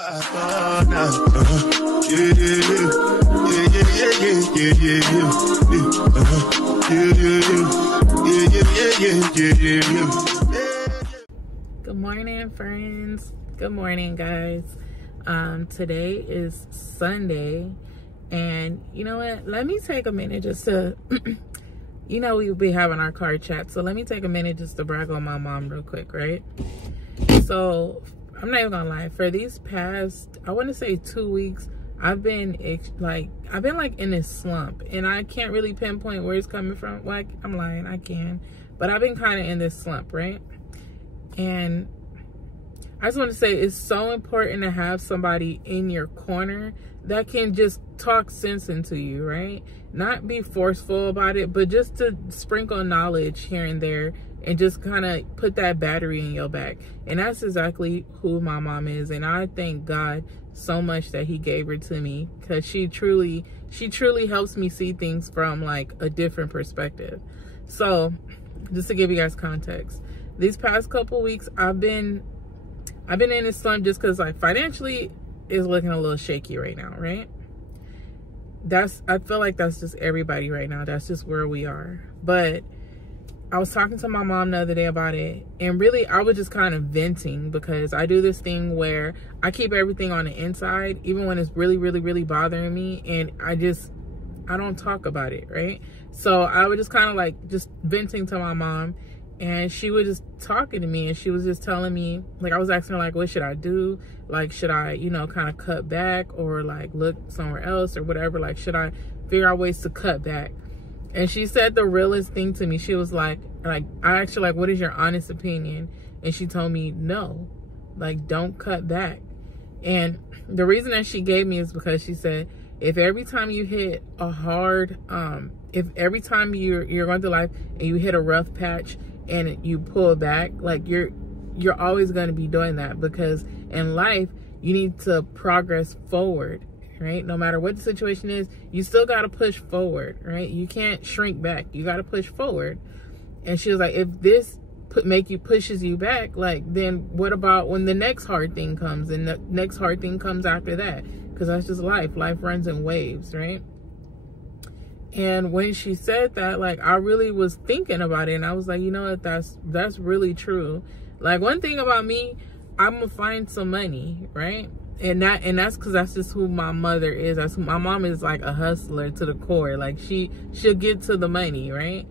Good morning, friends. Good morning, guys. Today is Sunday, and you know what? Let me take a minute just to, you know, we'll be having our car chat, so let me take a minute just to brag on my mom real quick, right? So I'm not even gonna lie, for these past, I want to say 2 weeks, I've been like in this slump, and I can't really pinpoint where it's coming from. Like, I'm lying, I can, but I've been kind of in this slump, right? And I just want to say it's so important to have somebody in your corner that can just talk sense into you, right? Not be forceful about it, but just to sprinkle knowledge here and there and just kind of put that battery in your back. And that's exactly who my mom is. And I thank God so much that he gave her to me, because she truly helps me see things from like a different perspective. So just to give you guys context, these past couple weeks I've been in this slump just because, like, financially is looking a little shaky right now, right? I feel like that's just everybody right now. That's just where we are. But I was talking to my mom the other day about it, and really I was just kind of venting, because I do this thing where I keep everything on the inside, even when it's really bothering me, and I don't talk about it, right? So I was just kind of like just venting to my mom, and she was just talking to me, and she was just telling me, like, I was asking her, like, what should I do? Like, should I, you know, kind of cut back or like look somewhere else or whatever? Like, should I figure out ways to cut back? And she said the realest thing to me. She was like, I asked her, like, what is your honest opinion? And she told me, no, like, don't cut back. And the reason that she gave me is because she said, if every time you hit a hard, if every time you're going through life and you hit a rough patch and you pull back, like, you're always going to be doing that, because in life you need to progress forward, right? No matter what the situation is, you still got to push forward, right? You can't shrink back. You got to push forward. And she was like, if this pushes you back, like, then what about when the next hard thing comes, and the next hard thing comes after that? Because that's just life. Life runs in waves, right? And when she said that, like, I really was thinking about it, and I was like, you know what, that's really true. Like, one thing about me, I'm gonna find some money, right? And that's because that's just who my mother is. That's who my mom is, like a hustler to the core. Like, she'll get to the money, right?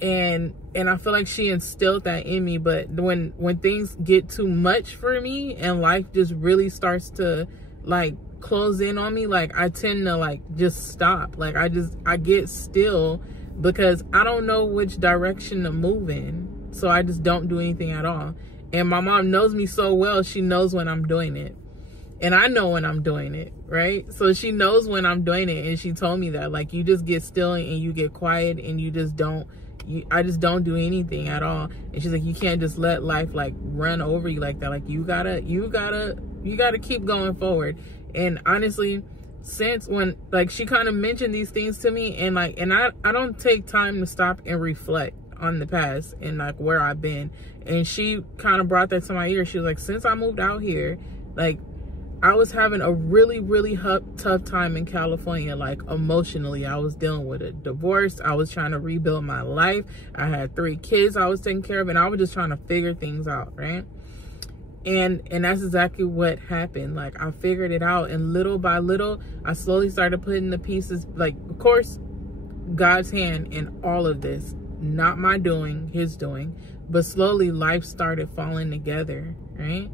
And I feel like she instilled that in me. But when things get too much for me and life just really starts to, like, close in on me, like, I tend to, like, just stop. Like, I get still, because I don't know which direction to move in. So I just don't do anything at all. And my mom knows me so well, she knows when I'm doing it. And I know when I'm doing it, right? So she knows when I'm doing it, and she told me that, like, you just get still and you get quiet, and you just don't, I just don't do anything at all. And she's like, you can't just let life, like, run over you like that. Like, you gotta keep going forward. And honestly, since when, like, she kind of mentioned these things to me, and like, and I don't take time to stop and reflect on the past and like where I've been. And she kind of brought that to my ear. She was like, since I moved out here, like, I was having a really tough time in California. Like, emotionally, I was dealing with a divorce. I was trying to rebuild my life. I had 3 kids I was taking care of, and I was just trying to figure things out, right? And that's exactly what happened. Like, I figured it out, and little by little, I slowly started putting the pieces, like, of course, God's hand in all of this, not my doing, his doing, but slowly life started falling together, right?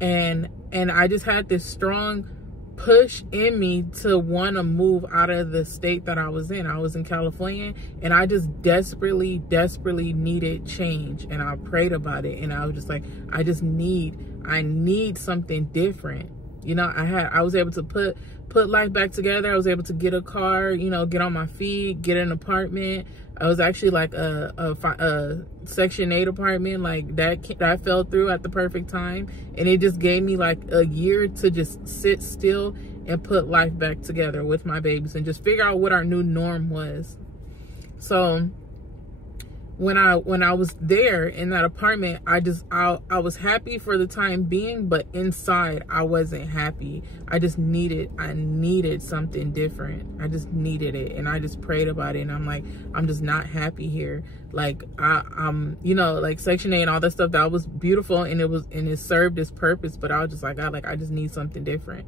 And I just had this strong push in me to want to move out of the state that I was in. I was in California, and I just desperately needed change. And I prayed about it, and I was just like, I need something different. You know, I was able to put life back together. I was able to get a car, you know, get on my feet, get an apartment. I was actually like a Section 8 apartment, like that fell through at the perfect time. And it just gave me like a year to just sit still and put life back together with my babies and just figure out what our new norm was. So when I was there in that apartment, I was happy for the time being, but inside I wasn't happy. I needed something different. I just needed it, and I just prayed about it, and I'm like, I'm just not happy here. Like I'm you know, like Section 8 and all that stuff, that was beautiful, and it served its purpose, but I was just like, God, like I just need something different.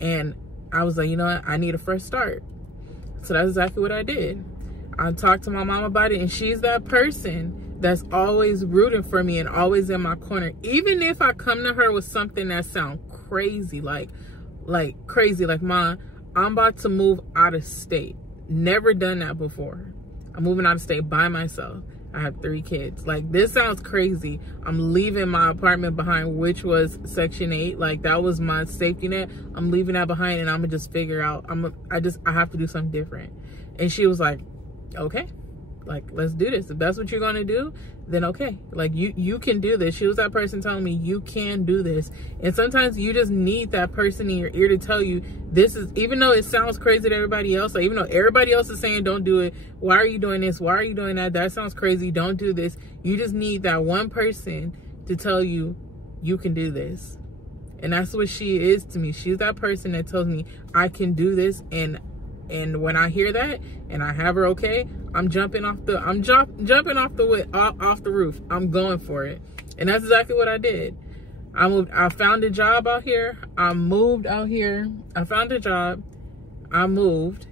And I was like, you know what, I need a fresh start. So that's exactly what I did. I talked to my mom about it, and she's that person that's always rooting for me and always in my corner. Even if I come to her with something that sounds crazy, like crazy, like, Mom, I'm about to move out of state. Never done that before. I'm moving out of state by myself. I have 3 kids. Like, this sounds crazy. I'm leaving my apartment behind, which was Section 8. Like, that was my safety net. I'm leaving that behind, and I'm gonna just figure out, I have to do something different. And she was like, okay, like, let's do this. If that's what you're gonna do, then okay, like you can do this. She was that person telling me you can do this. And sometimes you just need that person in your ear to tell you this is, even though it sounds crazy to everybody else, like even though everybody else is saying don't do it, why are you doing this, why are you doing that, that sounds crazy, don't do this. You just need that one person to tell you you can do this. And that's what she is to me. She's that person that tells me I can do this. And when I hear that and I have her okay, I'm jumping off the roof. I'm going for it. And that's exactly what I did. I found a job out here. I moved out here. I found a job. I moved.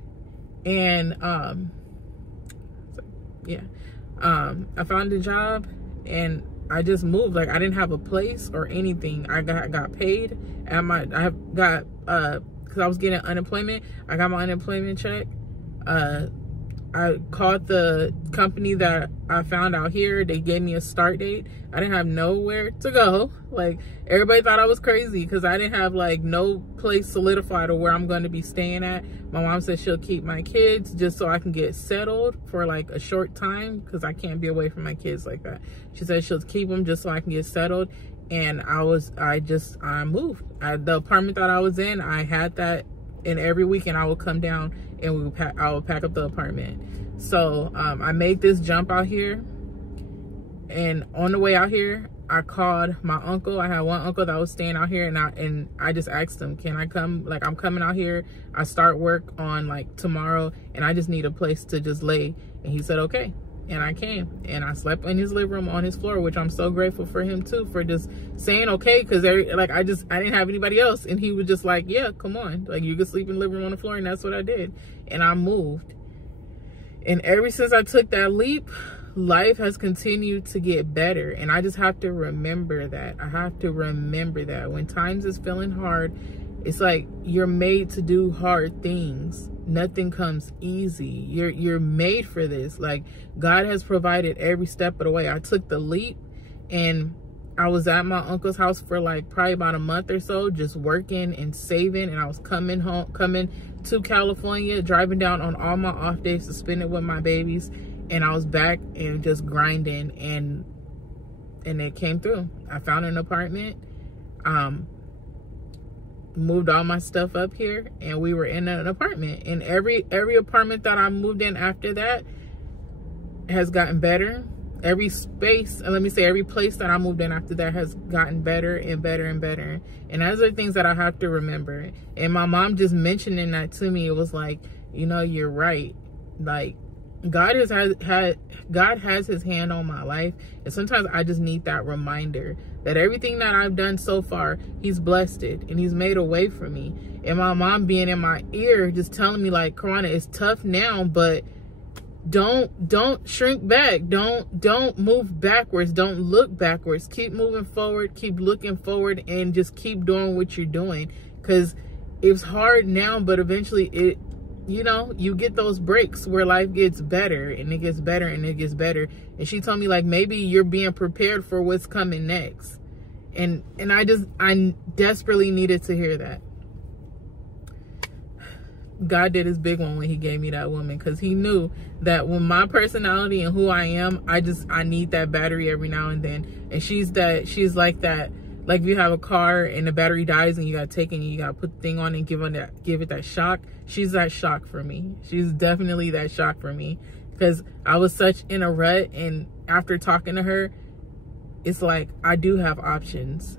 And I found a job, and I just moved. Like, I didn't have a place or anything. I got paid at because I was getting unemployment. I got my unemployment check. I called the company that I found out here. They gave me a start date. I didn't have nowhere to go. Like, everybody thought I was crazy because I didn't have, like, no place solidified or where I'm going to be staying at. My mom said she'll keep my kids just so I can get settled for, like, a short time because I can't be away from my kids like that. She said she'll keep them just so I can get settled. And I moved. The apartment that I was in, I had that, and every weekend I would come down and I would pack up the apartment. So I made this jump out here, and on the way out here, I called my uncle. I had one uncle that was staying out here, and I just asked him, can I come? Like, I'm coming out here. I start work on, like, tomorrow, and I just need a place to just lay. And he said, okay. And I came, and I slept in his living room on his floor, which I'm so grateful for him too, for just saying okay, because like I didn't have anybody else, and he was just like, yeah, come on, like, you can sleep in the living room on the floor. And that's what I did. And I moved, and ever since I took that leap, life has continued to get better. And I just have to remember that. I have to remember that when times is feeling hard, it's like you're made to do hard things. Nothing comes easy. You're made for this. Like, God has provided every step of the way. I took the leap, and I was at my uncle's house for, like, probably about a month or so, just working and saving. And I was coming to California, driving down on all my off days to spend it with my babies. And I was back and just grinding, and it came through. I found an apartment. Moved all my stuff up here, and we were in an apartment. And every apartment that I moved in after that has gotten better. Every space, and let me say, every place that I moved in after that has gotten better and better and better. And those are things that I have to remember. And my mom just mentioning that to me, it was like, you know, you're right. Like, God has his hand on my life, and sometimes I just need that reminder that everything that I've done so far, he's blessed it, and he's made a way for me. And my mom being in my ear, just telling me, like, Karlwana, it's tough now, but don't shrink back. Don't move backwards. Don't look backwards. Keep moving forward. Keep looking forward, and just keep doing what you're doing. Because it's hard now, but eventually you know, you get those breaks where life gets better, and it gets better, and it gets better. And she told me, like, maybe you're being prepared for what's coming next. And I desperately needed to hear that. God did his big one when he gave me that woman, because he knew that when my personality and who I am, I need that battery every now and then. And she's like that. Like, if you have a car and the battery dies and you got to take it and you got to put the thing on and give it that shock. She's that shock for me. She's definitely that shock for me. because I was such in a rut. And after talking to her, it's like, I do have options.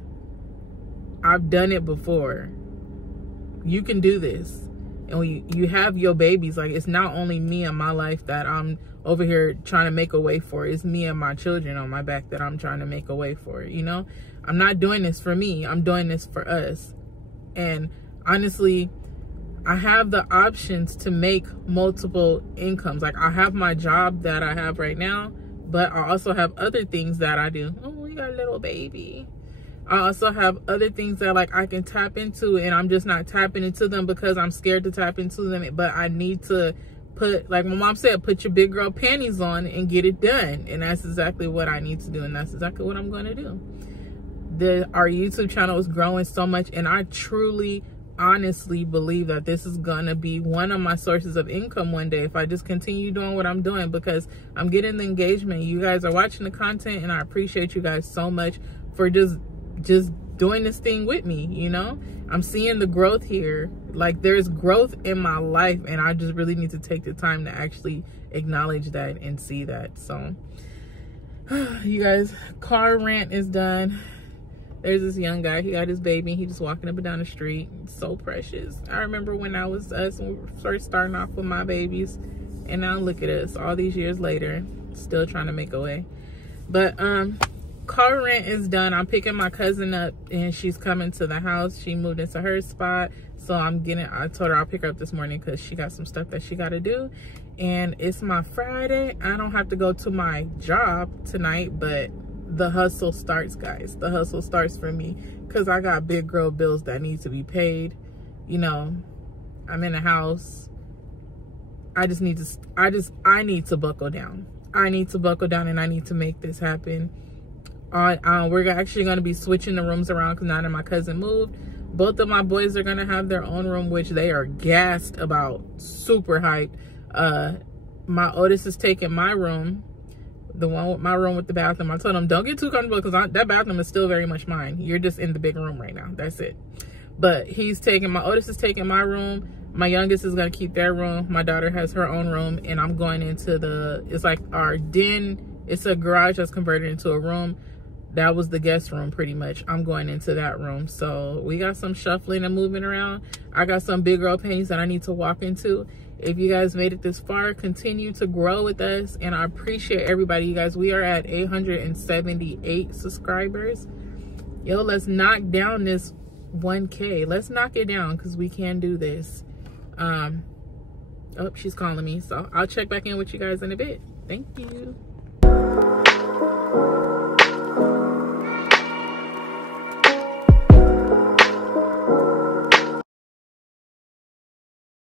I've done it before. You can do this. And when you have your babies, like, it's not only me and my life that I'm over here trying to make a way for. It's me and my children on my back that I'm trying to make a way for, you know? I'm not doing this for me. I'm doing this for us. And honestly, I have the options to make multiple incomes. Like, I have my job that I have right now, but I also have other things that I do. Oh, we got a little baby. I also have other things that, like, I can tap into, and I'm just not tapping into them because I'm scared to tap into them. But I need to put, like my mom said, put your big girl panties on and get it done. And that's exactly what I need to do, and that's exactly what I'm going to do. Our YouTube channel is growing so much, and I truly, honestly believe that this is going to be one of my sources of income one day if I just continue doing what I'm doing, because I'm getting the engagement. You guys are watching the content, and I appreciate you guys so much for just doing this thing with me, you know? I'm seeing the growth here. Like, there's growth in my life, and I just really need to take the time to actually acknowledge that and see that. So, you guys, car rant is done. There's this young guy. He got his baby. He just walking up and down the street. It's so precious. I remember when I was when we were first starting off with my babies, and now look at us all these years later, still trying to make a way. But car rent is done. I'm picking my cousin up, and she's coming to the house. She moved into her spot, so I told her I'll pick her up this morning because she got some stuff that she got to do. And it's my Friday. I don't have to go to my job tonight, but the hustle starts, guys. The hustle starts for me because I got big girl bills that need to be paid. You know, I'm in a house. I need to buckle down. I need to buckle down, and I need to make this happen. We're actually going to be switching the rooms around because now that my cousin moved, both of my boys are going to have their own room, which they are gassed about, super hyped. My oldest is taking my room, the one with my room with the bathroom. I told him, don't get too comfortable because that bathroom is still very much mine. You're just in the big room right now. That's it. But my oldest is taking my room. My youngest is going to keep their room. My daughter has her own room, and I'm going into it's like our den. It's a garage that's converted into a room. That was the guest room, pretty much. I'm going into that room. So we got some shuffling and moving around. I got some big girl panties that I need to walk into. If you guys made it this far, continue to grow with us. And I appreciate everybody. You guys, we are at 878 subscribers. Yo, let's knock down this 1K. Let's knock it down because we can do this. Oh, she's calling me. So I'll check back in with you guys in a bit. Thank you.